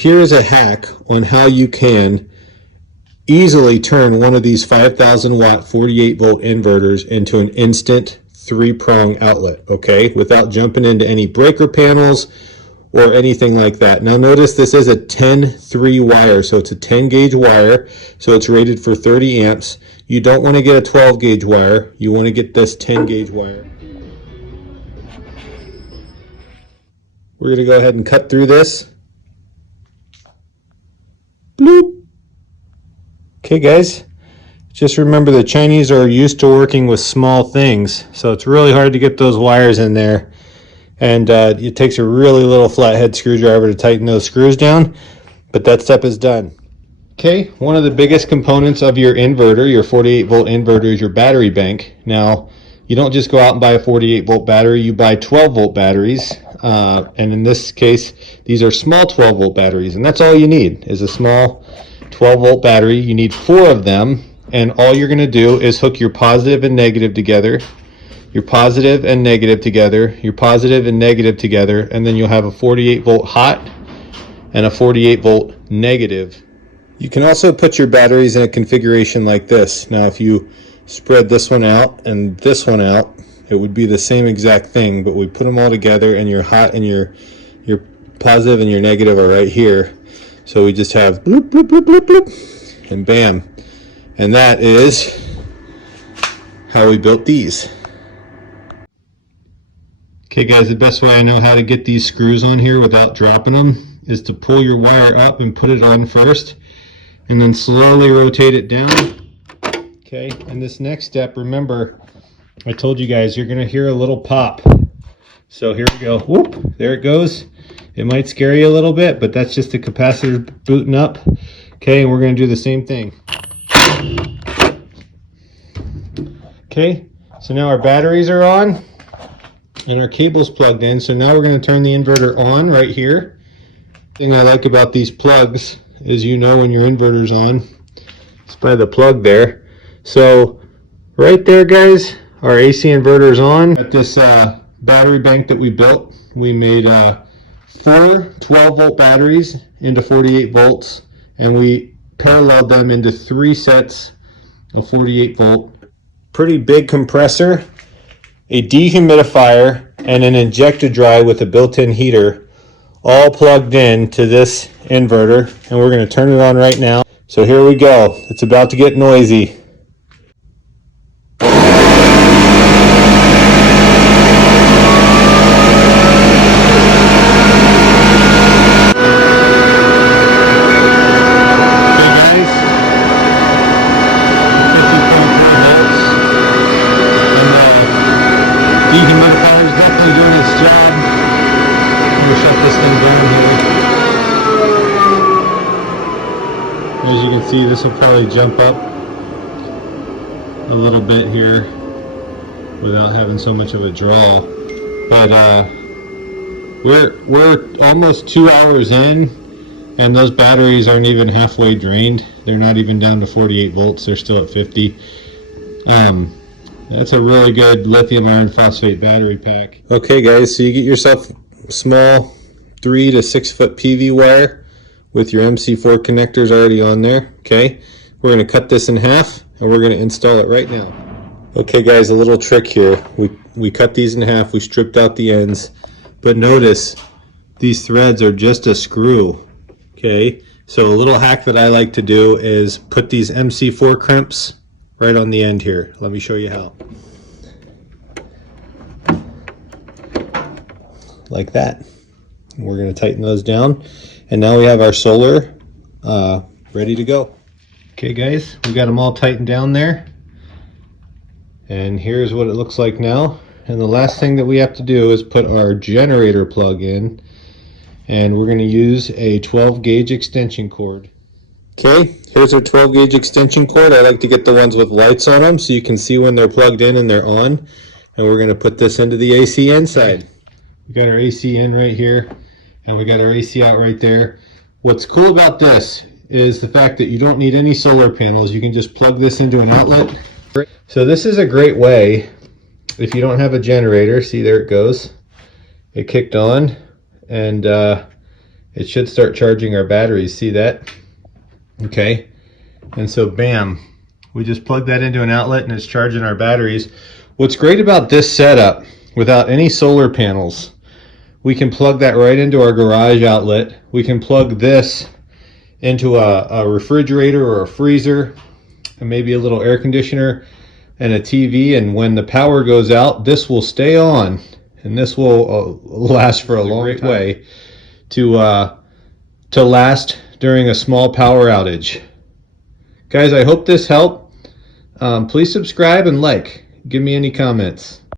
Here's a hack on how you can easily turn one of these 5,000 watt 48 volt inverters into an instant 3-prong outlet, okay, without jumping into any breaker panels or anything like that. Now notice this is a 10-3 wire, so it's a 10 gauge wire, so it's rated for 30 amps. You don't want to get a 12 gauge wire, you want to get this 10 gauge wire. We're going to go ahead and cut through this. Bloop. Okay guys, just remember the Chinese are used to working with small things, so it's really hard to get those wires in there, and it takes a really little flathead screwdriver to tighten those screws down, but that step is done. Okay, one of the biggest components of your inverter, your 48 volt inverter, is your battery bank. Now, you don't just go out and buy a 48 volt battery, you buy 12 volt batteries, and in this case, these are small 12 volt batteries, and that's all you need, is a small 12 volt battery. You need 4 of them, and all you're going to do is hook your positive and negative together, your positive and negative together, your positive and negative together, and then you'll have a 48 volt hot and a 48 volt negative. You can also put your batteries in a configuration like this. Now if you spread this one out and this one out, it would be the same exact thing, but we put them all together, and your hot and your positive and your negative are right here. So we just have bloop, bloop, bloop, bloop, bloop, and bam. And that is how we built these. Okay guys, the best way I know how to get these screws on here without dropping them is to pull your wire up and put it on first, and then slowly rotate it down. Okay, and this next step, remember, I told you guys you're gonna hear a little pop. So here we go, whoop, there it goes. It might scare you a little bit, but that's just the capacitor booting up. Okay, and we're going to do the same thing. Okay, so now our batteries are on and our cable's plugged in. So now we're going to turn the inverter on right here. The thing I like about these plugs is you know when your inverter's on. It's by the plug there. So right there, guys, our AC inverter's on. At this battery bank that we built, we made 4 12 volt batteries into 48 volts, and we paralleled them into 3 sets of 48 volt. Pretty big compressor, a dehumidifier, and an injector dry with a built-in heater, all plugged in to this inverter, and we're going to turn it on right now. So here we go. It's about to get noisy. Dehumidifier is definitely doing its job. I'm going to shut this thing down here. As you can see, this will probably jump up a little bit here without having so much of a draw. But we're almost 2 hours in, and those batteries aren't even halfway drained. They're not even down to 48 volts. They're still at 50. That's a really good lithium iron phosphate battery pack. Okay guys, so you get yourself a small 3 to 6 foot PV wire with your MC4 connectors already on there. Okay, we're going to cut this in half and we're going to install it right now. Okay guys, a little trick here. We cut these in half, we stripped out the ends, but notice these threads are just a screw. Okay, so a little hack that I like to do is put these MC4 crimps right on the end here. Let me show you how. Like that. We're going to tighten those down, and now we have our solar ready to go. Okay guys, we got them all tightened down there, and here's what it looks like now. And the last thing that we have to do is put our generator plug in, and we're going to use a 12 gauge extension cord. Okay, here's our 12 gauge extension cord. I like to get the ones with lights on them so you can see when they're plugged in and they're on. And we're going to put this into the AC inside. We got our AC in right here, and we got our AC out right there. What's cool about this is the fact that you don't need any solar panels. You can just plug this into an outlet. So this is a great way, if you don't have a generator, see there it goes. It kicked on, and it it should start charging our batteries. See that? Okay. And so bam, we just plug that into an outlet and it's charging our batteries. What's great about this setup, without any solar panels, we can plug that right into our garage outlet. We can plug this into a refrigerator or a freezer, and maybe a little air conditioner and a TV, and when the power goes out, this will stay on, and this will last for a long way to last during a small power outage. Guys, I hope this helped. Please subscribe and like. Give me any comments.